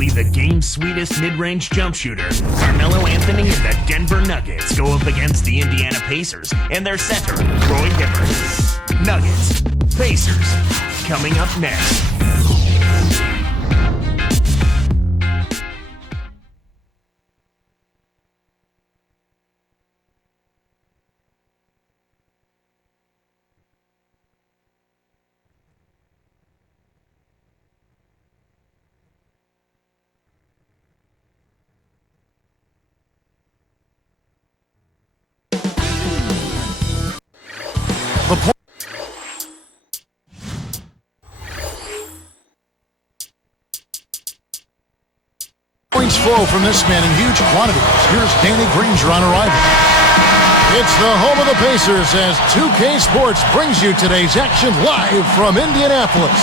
arguably the game's sweetest mid-range jump shooter, Carmelo Anthony and the Denver Nuggets go up against the Indiana Pacers and their center, Roy Hibbert. Nuggets, Pacers, coming up next. Points flow from this man in huge quantities. Here's Danny Granger on arrival. It's the home of the Pacers as 2K Sports brings you today's action live from Indianapolis.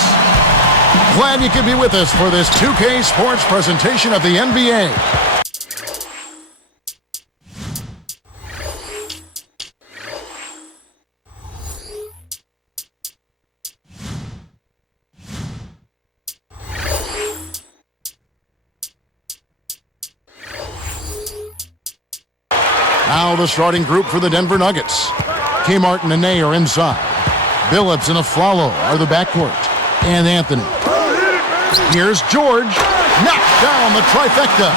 Glad you could be with us for this 2K Sports presentation of the NBA. Now the starting group for the Denver Nuggets. Kmart and Nene are inside. Billups and Aflalo are the backcourt. And Anthony. Here's George. Knocked down the trifecta.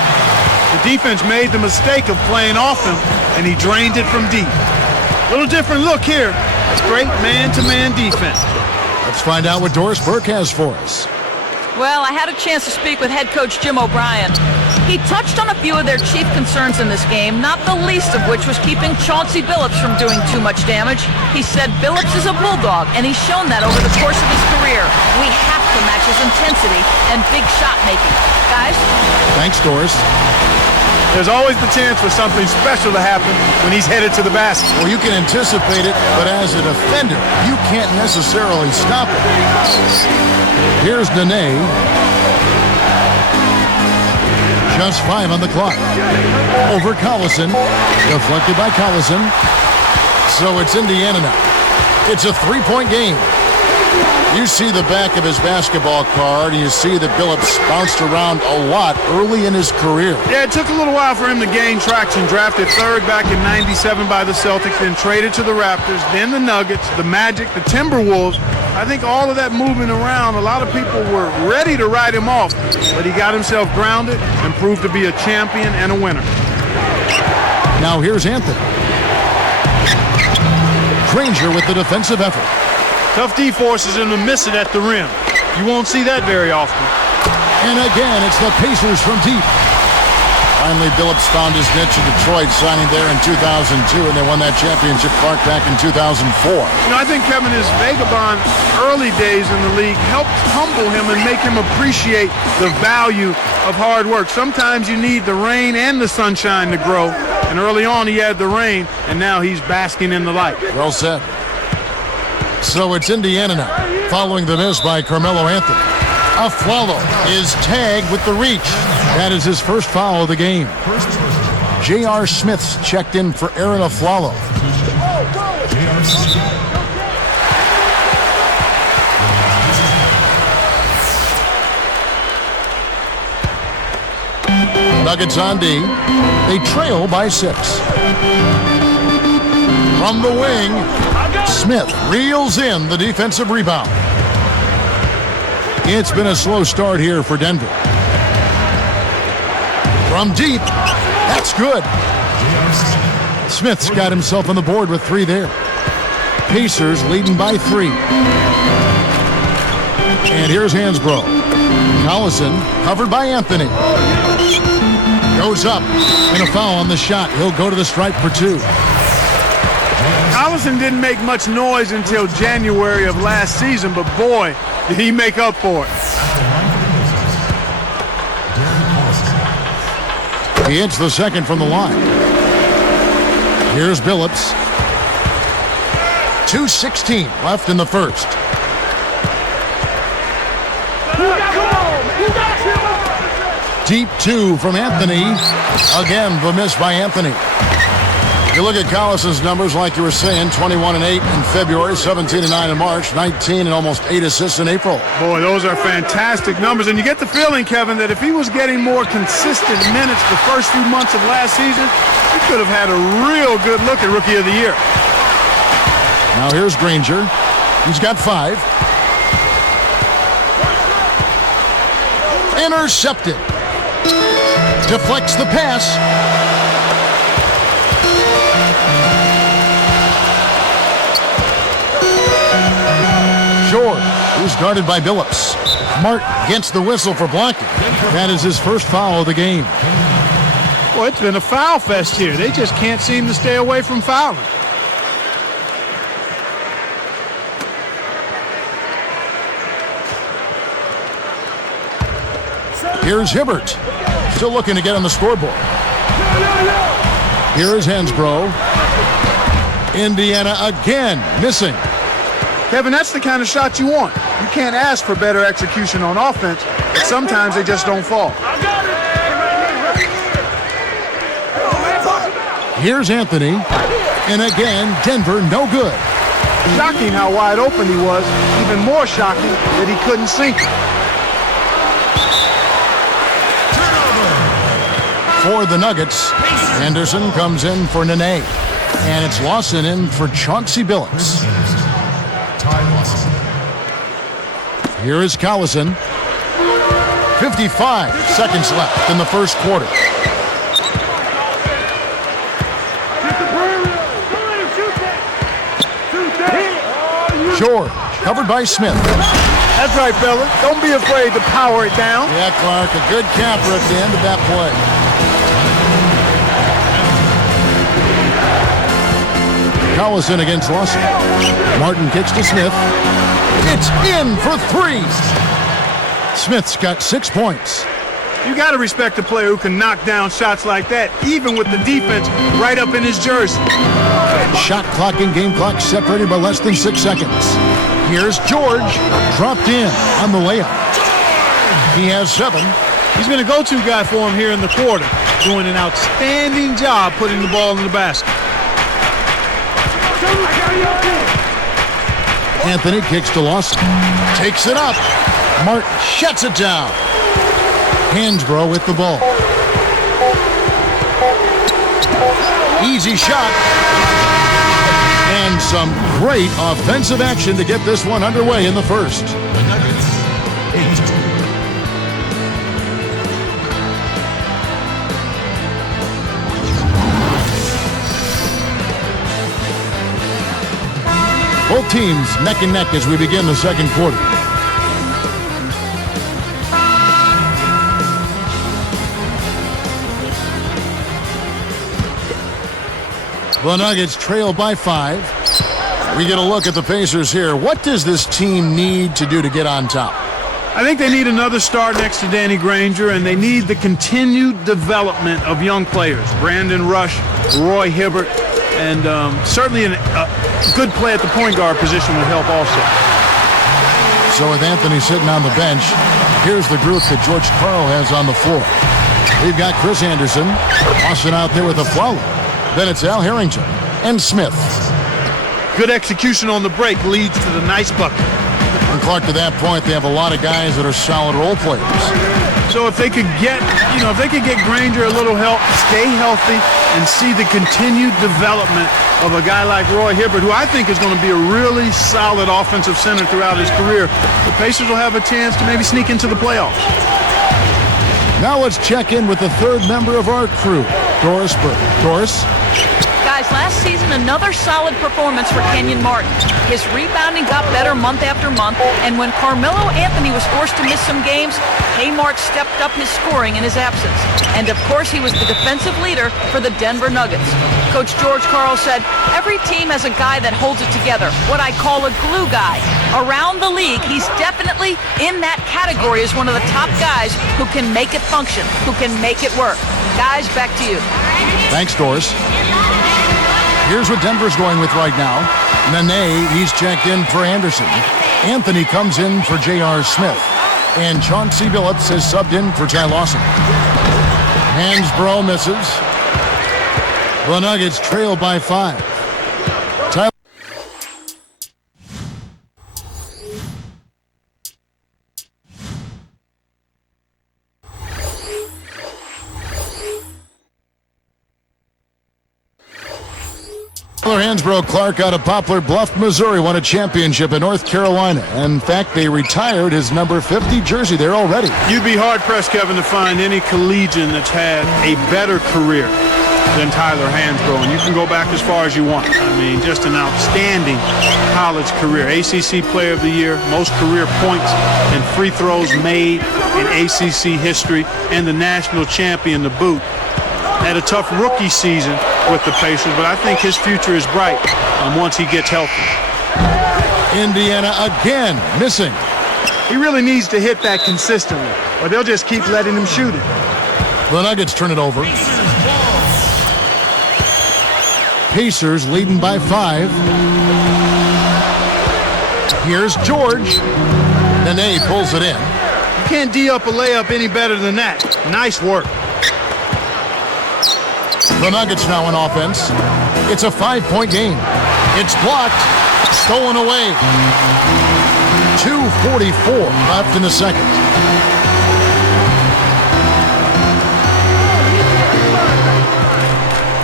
The defense made the mistake of playing off him, and he drained it from deep. Little different look here. Great man-to-man defense. Let's find out what Doris Burke has for us. Well, I had a chance to speak with head coach Jim O'Brien. He touched on a few of their chief concerns in this game, not the least of which was keeping Chauncey Billups from doing too much damage. He said Billups is a bulldog, and he's shown that over the course of his career. We have to match his intensity and big shot making. Guys? Thanks, Doris. There's always the chance for something special to happen when he's headed to the basket. Well, you can anticipate it, but as a defender, you can't necessarily stop it. Here's Nene. Just 5 on the clock. Over Collison. Deflected by Collison. So it's Indiana now. It's a 3-point game. You see the back of his basketball card, and you see that Billups bounced around a lot early in his career. Yeah, it took a little while for him to gain traction. Drafted third back in '97 by the Celtics, then traded to the Raptors, then the Nuggets, the Magic, the Timberwolves. I think all of that moving around, a lot of people were ready to write him off, but he got himself grounded and proved to be a champion and a winner. Now here's Anthony. Granger with the defensive effort. Tough D forces him to miss it at the rim. You won't see that very often. And again, it's the Pacers from deep. Finally, Billups found his niche in Detroit, signing there in 2002, and they won that championship, Clark, back in 2004. You know, I think, Kevin, his vagabond early days in the league helped humble him and make him appreciate the value of hard work. Sometimes you need the rain and the sunshine to grow, and early on he had the rain, and now he's basking in the light. Well said. So it's Indiana now, following the miss by Carmelo Anthony. Aflalo is tagged with the reach. That is his first foul of the game. J.R. Smith's checked in for Aaron Aflalo. Nuggets on D. They trail by 6. From the wing, Smith reels in the defensive rebound. It's been a slow start here for Denver. From deep, that's good. Smith's got himself on the board with 3 there. Pacers leading by 3. And here's Hansbrough. Collison covered by Anthony. Goes up and a foul on the shot. He'll go to the stripe for 2. Collison didn't make much noise until January of last season, but boy, did he make up for it. He hits the second from the line. Here's Billups. 2:16 left in the first. Deep 2 from Anthony. Again, the miss by Anthony. You look at Collison's numbers, like you were saying, 21-8 in February, 17-9 in March, 19 and almost 8 assists in April. Boy, those are fantastic numbers. And you get the feeling, Kevin, that if he was getting more consistent minutes the first few months of last season, he could have had a real good look at Rookie of the Year. Now here's Granger. He's got 5. Intercepted. Deflects the pass. Short, who's guarded by Billups. Martin gets the whistle for blocking. That is his first foul of the game. Well, it's been a foul fest here. They just can't seem to stay away from fouling. Here's Hibbert. Still looking to get on the scoreboard. Here's Hansbrough. Indiana again missing. Kevin, that's the kind of shot you want. You can't ask for better execution on offense, but sometimes they just don't fall. Here's Anthony. And again, Denver no good. Shocking how wide open he was. Even more shocking that he couldn't sink it. For the Nuggets, Anderson comes in for Nene. And it's Lawson in for Chauncey Billups. Here is Collison. 55 seconds left in the first quarter. George, covered by Smith. That's right, fella. Don't be afraid to power it down. Yeah, Clark, a good capper at the end of that play. Collison against Lawson. Martin kicks to Smith. It's in for 3. Smith's got 6 points. You got to respect a player who can knock down shots like that, even with the defense right up in his jersey. Shot clock and game clock separated by less than 6 seconds. Here's George, dropped in on the layup. He has 7. He's been a go-to guy for him here in the quarter, doing an outstanding job putting the ball in the basket. Anthony kicks to Lawson. Takes it up. Martin shuts it down. Hansbrough with the ball. Easy shot. And some great offensive action to get this one underway in the first. The Nuggets, 8. Both teams neck and neck as we begin the second quarter. The Nuggets trail by 5. We get a look at the Pacers here. What does this team need to do to get on top? I think they need another star next to Danny Granger, and they need the continued development of young players. Brandon Rush, Roy Hibbert, and certainly a good play at the point guard position would help also. So with Anthony sitting on the bench, here's the group that George Karl has on the floor. We've got Chris Anderson, Austin out there with a follow. Then it's Al Harrington and Smith. Good execution on the break leads to the nice bucket. And Clark, to that point, they have a lot of guys that are solid role players. So if they could get, Granger a little help, stay healthy, and see the continued development of a guy like Roy Hibbert, who I think is going to be a really solid offensive center throughout his career, the Pacers will have a chance to maybe sneak into the playoffs. Now let's check in with the third member of our crew, Doris Burke. Doris? Guys, last season, another solid performance for Kenyon Martin. His rebounding got better month after month, and when Carmelo Anthony was forced to miss some games, Kmart stepped up his scoring in his absence. And of course, he was the defensive leader for the Denver Nuggets. Coach George Karl said, every team has a guy that holds it together, what I call a glue guy. Around the league, he's definitely in that category as one of the top guys who can make it function, who can make it work. Guys, back to you. Thanks, Doris. Here's what Denver's going with right now. Nene, he's checked in for Anderson. Anthony comes in for J.R. Smith. And Chauncey Billups has subbed in for Ty Lawson. Hansbrough misses. The Nuggets trail by 5. Tyler Hansbrough Clark out of Poplar Bluff, Missouri, won a championship in North Carolina. In fact, they retired his number 50 jersey there already. You'd be hard-pressed, Kevin, to find any collegian that's had a better career than Tyler Hansbrough, and you can go back as far as you want. I mean, just an outstanding college career. ACC Player of the Year, most career points and free throws made in ACC history, and the national champion to boot. Had a tough rookie season with the Pacers, but I think his future is bright once he gets healthy. Indiana again missing. He really needs to hit that consistently, or they'll just keep letting him shoot it. The Nuggets turn it over. Pacers leading by 5. Here's George. Nene pulls it in. You can't D up a layup any better than that. Nice work. The Nuggets now on offense. It's a 5-point game. It's blocked. Stolen away. 2:44 left in the second.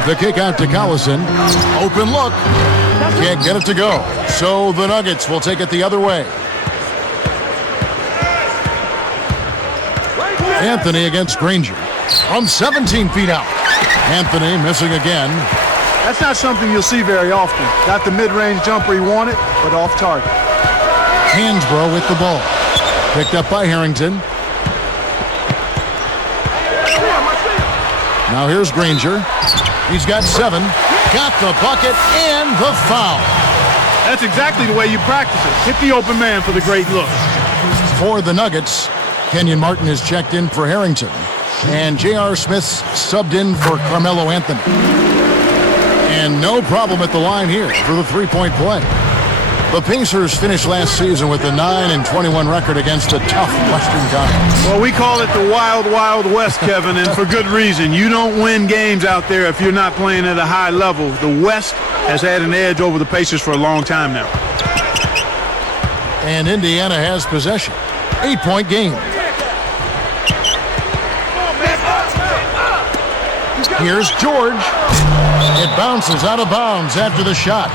The kick out to Collison. Open look. Can't get it to go. So the Nuggets will take it the other way. Anthony against Granger. From 17 feet out. Anthony missing again. That's not something you'll see very often. Got the mid-range jumper he wanted, but off target. Hansbrough with the ball. Picked up by Harrington. Now here's Granger. He's got 7. Got the bucket and the foul. That's exactly the way you practice it. Hit the open man for the great look. For the Nuggets, Kenyon Martin has checked in for Harrington. And J.R. Smith's subbed in for Carmelo Anthony. And no problem at the line here for the three-point play. The Pacers finished last season with a 9-21 record against a tough Western Conference. Well, we call it the Wild, Wild West, Kevin, and for good reason. You don't win games out there if you're not playing at a high level. The West has had an edge over the Pacers for a long time now. And Indiana has possession. 8-point game. Here's George. It bounces out of bounds after the shot.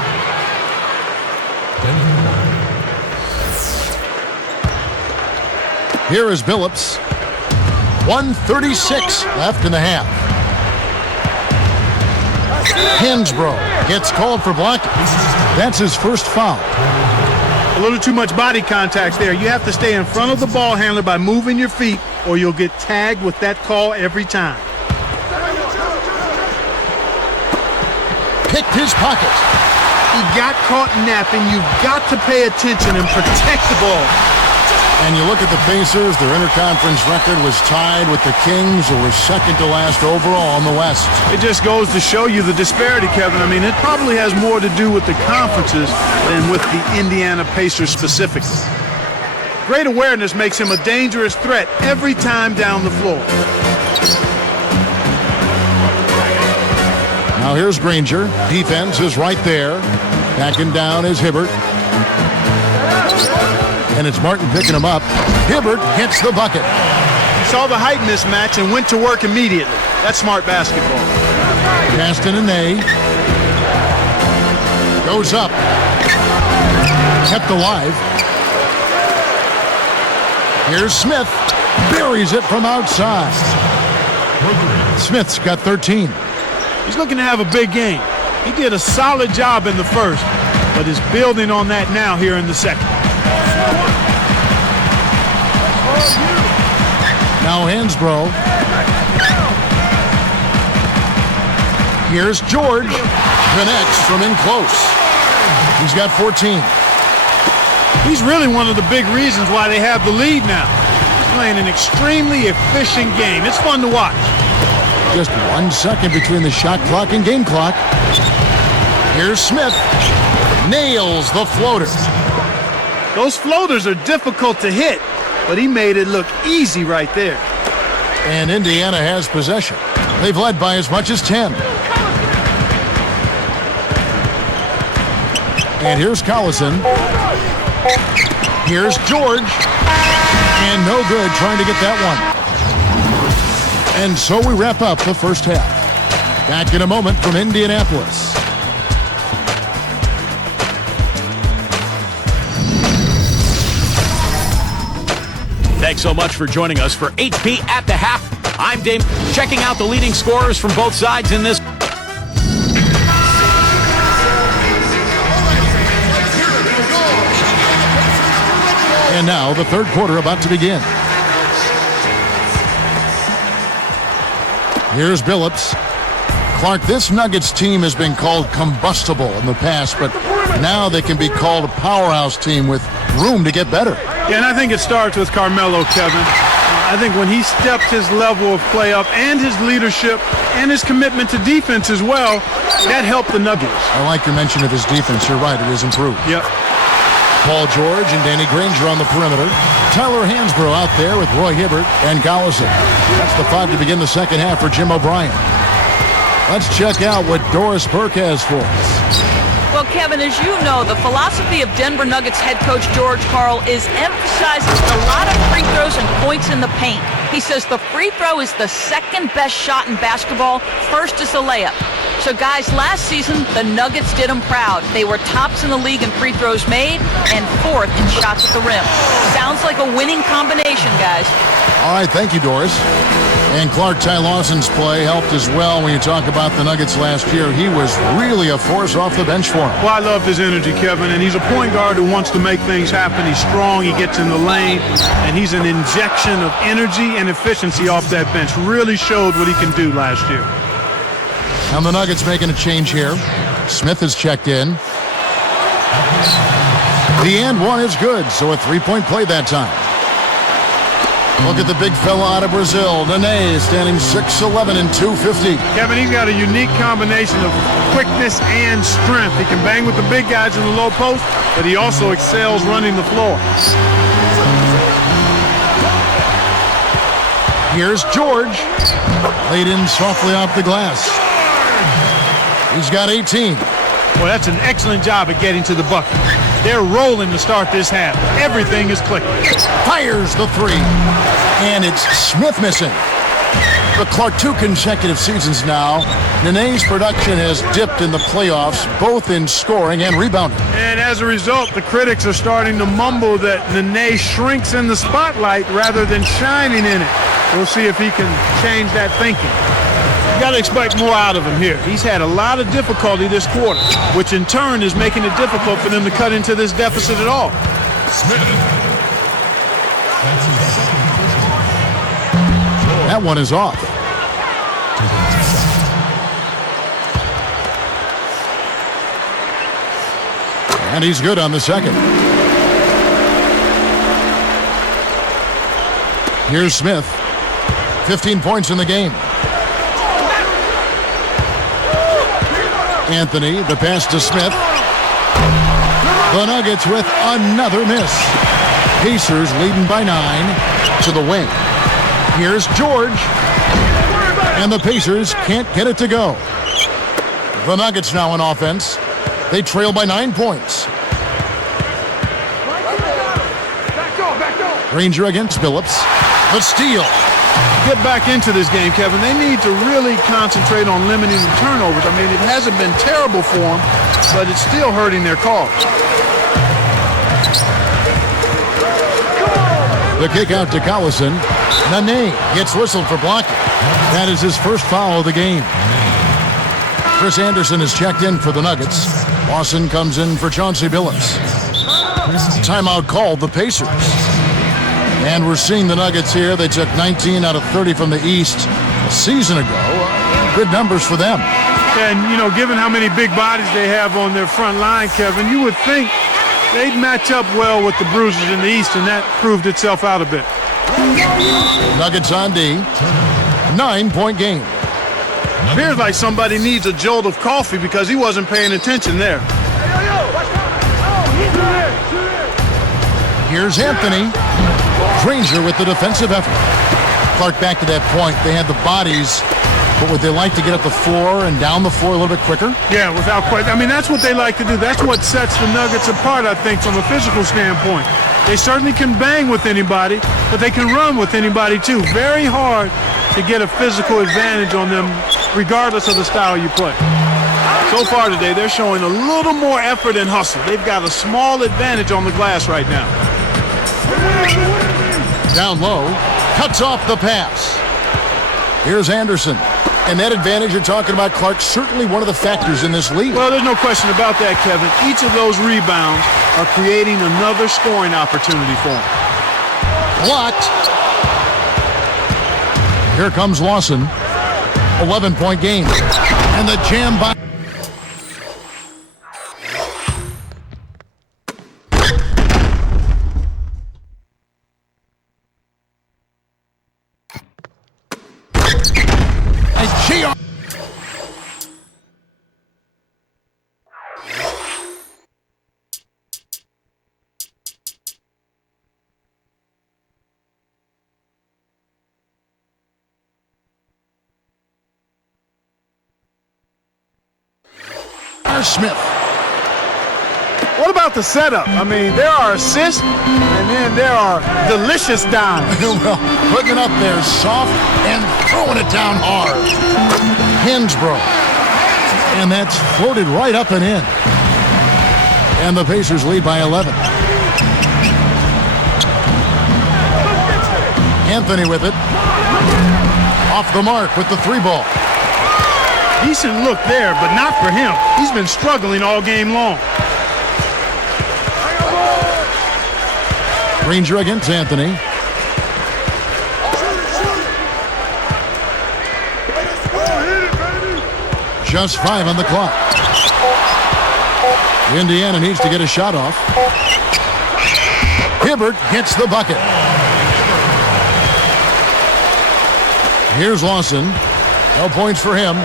Here is Billups. 1:36 left in the half. Hansbrough gets called for blocking. That's his first foul. A little too much body contact there. You have to stay in front of the ball handler by moving your feet, or you'll get tagged with that call every time. Picked his pocket. He got caught napping. You've got to pay attention and protect the ball. And you look at the Pacers, their interconference record was tied with the Kings, who were second to last overall in the West. It just goes to show you the disparity, Kevin. I mean, it probably has more to do with the conferences than with the Indiana Pacers specifically. Great awareness makes him a dangerous threat every time down the floor. Now here's Granger. Defense is right there. Backing down is Hibbert. And it's Martin picking him up. Hibbert hits the bucket. He saw the height mismatch and went to work immediately. That's smart basketball. Passed in Nene. Goes up. Kept alive. Here's Smith. Buries it from outside. Smith's got 13. He's looking to have a big game. He did a solid job in the first, but is building on that now here in the second. Now Hansbrough. Here's George. Connects from in close. He's got 14. He's really one of the big reasons why they have the lead now. He's playing an extremely efficient game. It's fun to watch. Just 1 second between the shot clock and game clock. Here's Smith. Nails the floater. Those floaters are difficult to hit, but he made it look easy right there. And Indiana has possession. They've led by as much as 10. And here's Collison. Here's George. And no good trying to get that one. And so we wrap up the first half. Back in a moment from Indianapolis. Thanks so much for joining us for HP at the Half. I'm Dave, checking out the leading scorers from both sides in this. And now the third quarter about to begin. Here's Billups. Clark, this Nuggets team has been called combustible in the past, but now they can be called a powerhouse team with room to get better. Yeah, and I think it starts with Carmelo, Kevin. I think when he stepped his level of play up and his leadership and his commitment to defense as well, that helped the Nuggets. I like your mention of his defense. You're right, it is improved. Yep. Paul George and Danny Granger on the perimeter. Tyler Hansbrough out there with Roy Hibbert and Collison. That's the five to begin the second half for Jim O'Brien. Let's check out what Doris Burke has for us. Well, Kevin, as you know, the philosophy of Denver Nuggets head coach George Karl is emphasizing a lot of free throws and points in the paint. He says the free throw is the second best shot in basketball. First is the layup. So, guys, last season, the Nuggets did them proud. They were tops in the league in free throws made and fourth in shots at the rim. Sounds like a winning combination, guys. All right, thank you, Doris. And Clark, Ty Lawson's play helped as well when you talk about the Nuggets last year. He was really a force off the bench for him. Well, I loved his energy, Kevin, and he's a point guard who wants to make things happen. He's strong, he gets in the lane, and he's an injection of energy and efficiency off that bench. Really showed what he can do last year. And the Nuggets making a change here. Smith has checked in. The and one is good, so a three-point play that time. Look at the big fella out of Brazil. Nene standing 6'11" and 250. Kevin, he's got a unique combination of quickness and strength. He can bang with the big guys in the low post, but he also excels running the floor. Here's George. Laid in softly off the glass. He's got 18. Well, that's an excellent job at getting to the bucket. They're rolling to start this half. Everything is clicking. Fires the three. And it's Smith missing. But Clark, 2 consecutive seasons now, Nene's production has dipped in the playoffs, both in scoring and rebounding. And as a result, the critics are starting to mumble that Nene shrinks in the spotlight rather than shining in it. We'll see if he can change that thinking. You got to expect more out of him here. He's had a lot of difficulty this quarter, which in turn is making it difficult for them to cut into this deficit at all. That one is off. And he's good on the second. Here's Smith. 15 points in the game. Anthony, the pass to Smith. The Nuggets with another miss. Pacers leading by 9 to the wing. Here's George. And the Pacers can't get it to go. The Nuggets now on offense. They trail by 9 points. Granger against Billups. The steal. Get back into this game, Kevin. They need to really concentrate on limiting the turnovers. I mean, it hasn't been terrible for them, but it's still hurting their cause. The kick out to Collison. Nene gets whistled for blocking. That is his first foul of the game. Chris Anderson is checked in for the Nuggets. Lawson comes in for Chauncey Billups. Timeout called the Pacers. And we're seeing the Nuggets here. They took 19 out of 30 from the East a season ago. Good numbers for them. And, you know, given how many big bodies they have on their front line, Kevin, you would think they'd match up well with the Bruisers in the East, and that proved itself out a bit. Nuggets on D. 9-point game. Appears like somebody needs a jolt of coffee because he wasn't paying attention there. Here's Anthony. Granger with the defensive effort. Clark, back to that point. They had the bodies But would they like to get up the floor and down the floor a little bit quicker? Yeah, without question. I mean, that's what they like to do. That's what sets the Nuggets apart, I think, from a physical standpoint. They certainly can bang with anybody, but they can run with anybody, too. Very hard to get a physical advantage on them, regardless of the style you play. So far today, they're showing a little more effort and hustle. They've got a small advantage on the glass right now. Down low, cuts off the pass. Here's Anderson. And that advantage you're talking about, Clark, certainly one of the factors in this league. Well, there's no question about that, Kevin. Each of those rebounds are creating another scoring opportunity for them. Blocked. Here comes Lawson. 11-point game. And the jam by... Smith. What about the setup? I mean, there are assists, and then there are delicious dimes. Well, putting it up there soft and throwing it down hard. Hands broke. And that's floated right up and in. And the Pacers lead by 11. Anthony with it. Off the mark with the three ball. Decent look there, but not for him. He's been struggling all game long. Granger against Anthony. Just 5 on the clock. Indiana needs to get a shot off. Hibbert gets the bucket. Here's Lawson. No points for him.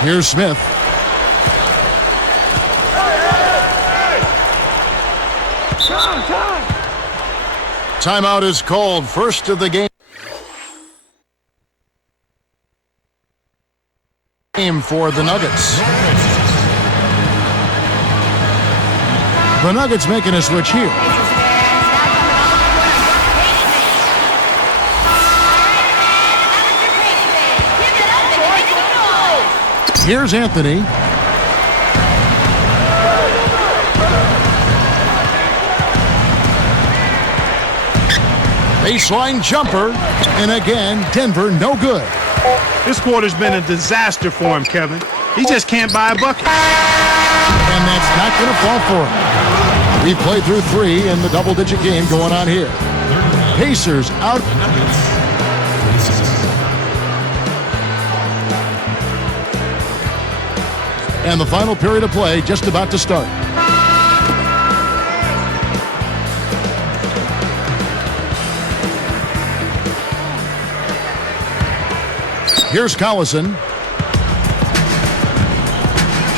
Here's Smith. Timeout is called. First of the game for the Nuggets. The Nuggets making a switch here. Here's Anthony. Baseline jumper. And again, Denver no good. This quarter's been a disaster for him, Kevin. He just can't buy a bucket. And that's not going to fall for him. We've played through 3 in the double-digit game going on here. Pacers out. And the final period of play just about to start. Here's Collison.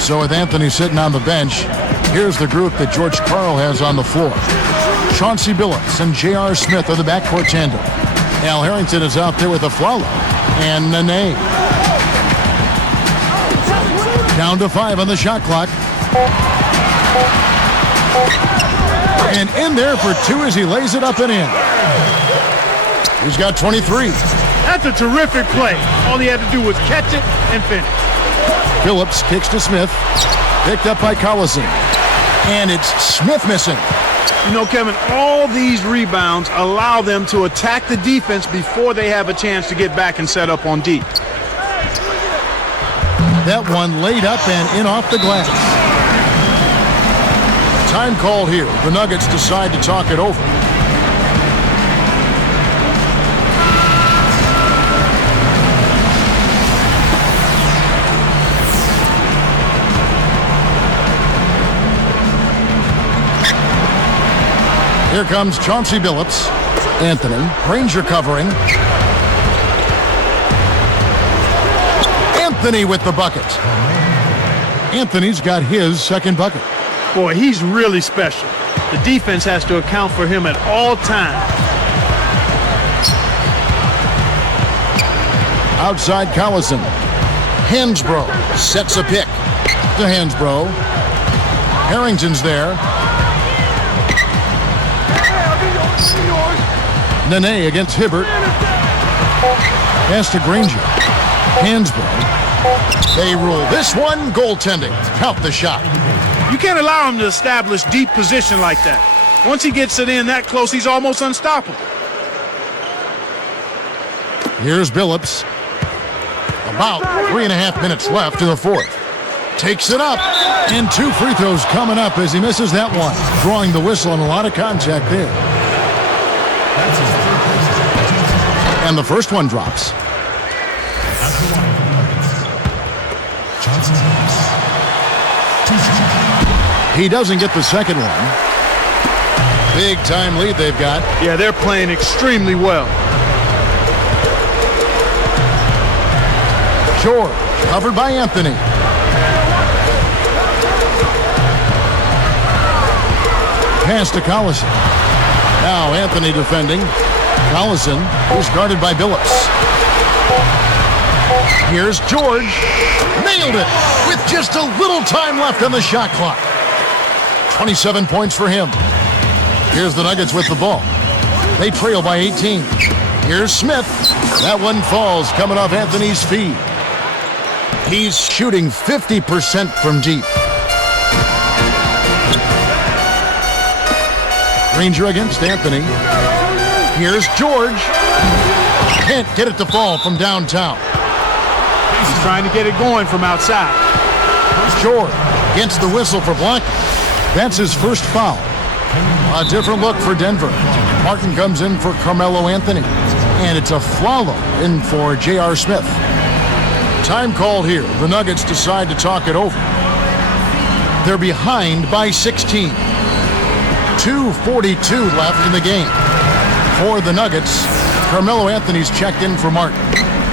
So with Anthony sitting on the bench, here's the group that George Karl has on the floor. Chauncey Billups and J.R. Smith are the backcourt tandem. Al Harrington is out there with Aflalo and Nene. Down to 5 on the shot clock. And in there for 2 as he lays it up and in. He's got 23. That's a terrific play. All he had to do was catch it and finish. Phillips kicks to Smith. Picked up by Collison. And it's Smith missing. You know, Kevin, all these rebounds allow them to attack the defense before they have a chance to get back and set up on deep. That one laid up and in off the glass. Time called here. The Nuggets decide to talk it over. Here comes Chauncey Billups. Anthony. Granger covering. Anthony with the bucket. Anthony's got his second bucket. Boy, he's really special. The defense has to account for him at all times. Outside Collison. Hansbrough sets a pick to Hansbrough. Harrington's there. Nene against Hibbert. Pass to Granger. Hansbrough. They rule this one goaltending. Count the shot. You can't allow him to establish deep position like that. Once he gets it in that close, he's almost unstoppable. Here's Billups. About 3.5 minutes left in the fourth. Takes it up. And 2 free throws coming up as he misses that one. Drawing the whistle and a lot of contact there. And the first one drops. He doesn't get the second one. Big time lead they've got. Yeah, they're playing extremely well. George, covered by Anthony. Pass to Collison. Now Anthony defending. Collison is guarded by Billups. Here's George. Nailed it with just a little time left on the shot clock. 27 points for him. Here's the Nuggets with the ball. They trail by 18. Here's Smith. That one falls coming off Anthony's feet. He's shooting 50% from deep. Granger against Anthony. Here's George. Can't get it to fall from downtown. He's trying to get it going from outside. George against the whistle for blocking. That's his first foul. A different look for Denver. Martin comes in for Carmelo Anthony. And it's a Flalo in for J.R. Smith. Time called here. The Nuggets decide to talk it over. They're behind by 16. 2:42 left in the game. For the Nuggets, Carmelo Anthony's checked in for Martin.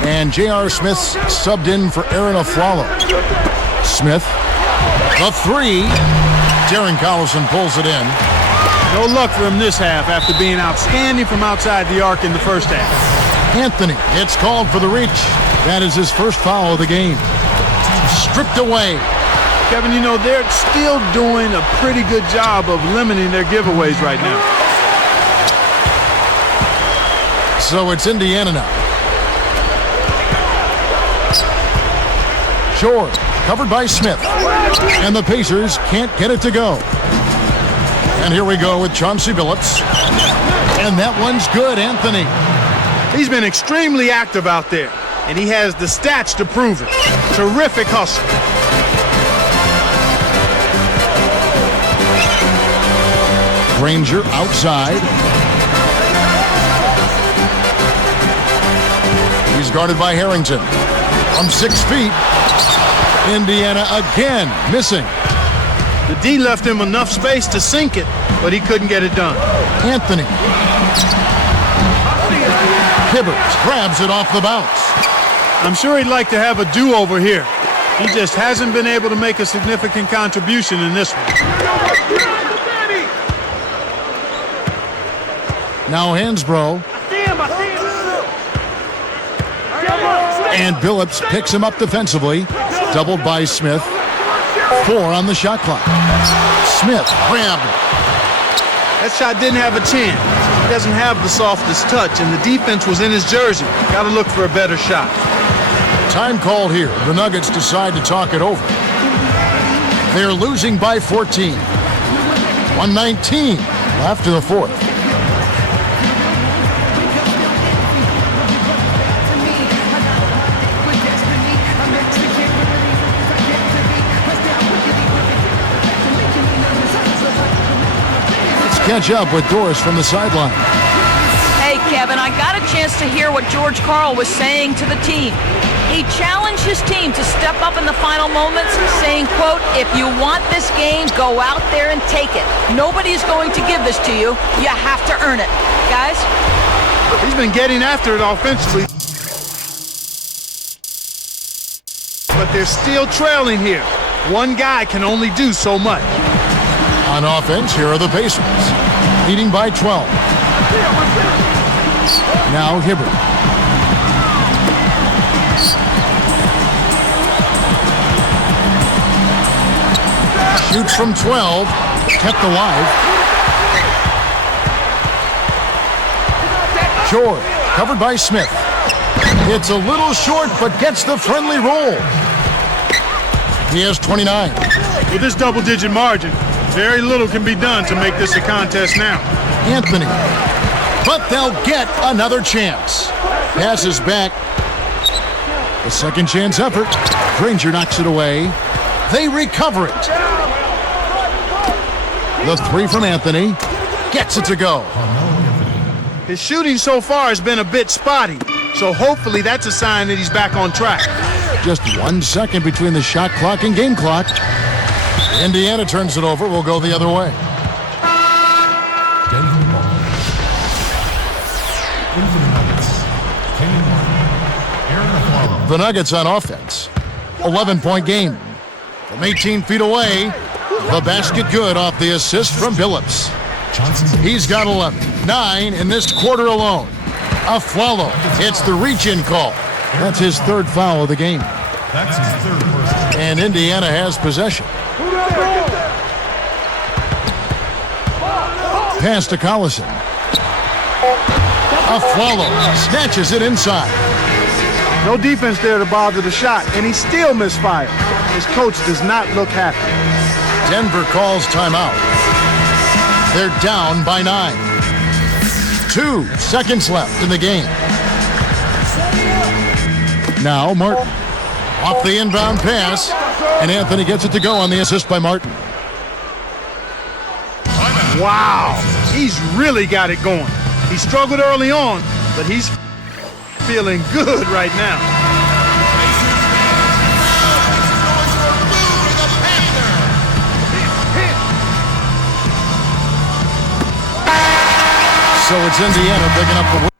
And J.R. Smith's subbed in for Aaron Aflalo. Smith, the three. Darren Collison pulls it in. No luck for him this half after being outstanding from outside the arc in the first half. Anthony gets called for the reach. That is his first foul of the game. Stripped away. Kevin, you know, they're still doing a pretty good job of limiting their giveaways right now. So it's Indiana now. George, covered by Smith. And the Pacers can't get it to go. And here we go with Chauncey Billups. And that one's good, Anthony. He's been extremely active out there, and he has the stats to prove it. Terrific hustle. Granger outside. He's guarded by Harrington. From 6 feet. Indiana again missing. The D left him enough space to sink it, but he couldn't get it done. Anthony. Hibbert grabs it off the bounce. I'm sure he'd like to have a do-over here. He just hasn't been able to make a significant contribution in this one. Now Hansbrough. And Billups picks him up defensively. Doubled by Smith. 4 on the shot clock. Smith grabbed. That shot didn't have a chance. He doesn't have the softest touch, and the defense was in his jersey. Got to look for a better shot. Time called here. The Nuggets decide to talk it over. They're losing by 14. 119 left in the fourth. Catch up with Doris from the sideline. Hey, Kevin, I got a chance to hear what George Karl was saying to the team. He challenged his team to step up in the final moments, saying, quote, if you want this game, go out there and take it. Nobody's going to give this to you. You have to earn it. Guys? He's been getting after it offensively. But they're still trailing here. One guy can only do so much. On offense, here are the Pacers, leading by 12. Now Hibbert. Shoots from 12, kept alive. George, covered by Smith. It's a little short, but gets the friendly roll. He has 29. With this double-digit margin, very little can be done to make this a contest now. Anthony. But they'll get another chance. Passes back. The second chance effort. Granger knocks it away. They recover it. The three from Anthony. Gets it to go. His shooting so far has been a bit spotty, so hopefully that's a sign that he's back on track. Just 1 second between the shot clock and game clock. Indiana turns it over. We'll go the other way. Denver ball. In for the Nuggets. Kenyon Martin. Aaron Aflalo. The Nuggets on offense. 11-point game. From 18 feet away, the basket good off the assist from Billups. Johnson. He's got 11. 9 in this quarter alone. Aflalo. It's the reach-in call. That's his third foul of the game. That's his third personal. And Indiana has possession. Pass to Collison. Aflalo snatches it inside. No defense there to bother the shot, and he still misfired. His coach does not look happy. Denver calls timeout. They're down by 9. 2 seconds left in the game. Now Martin. Off the inbound pass, and Anthony gets it to go on the assist by Martin. Wow, he's really got it going. He struggled early on, but he's feeling good right now. So it's Indiana picking up the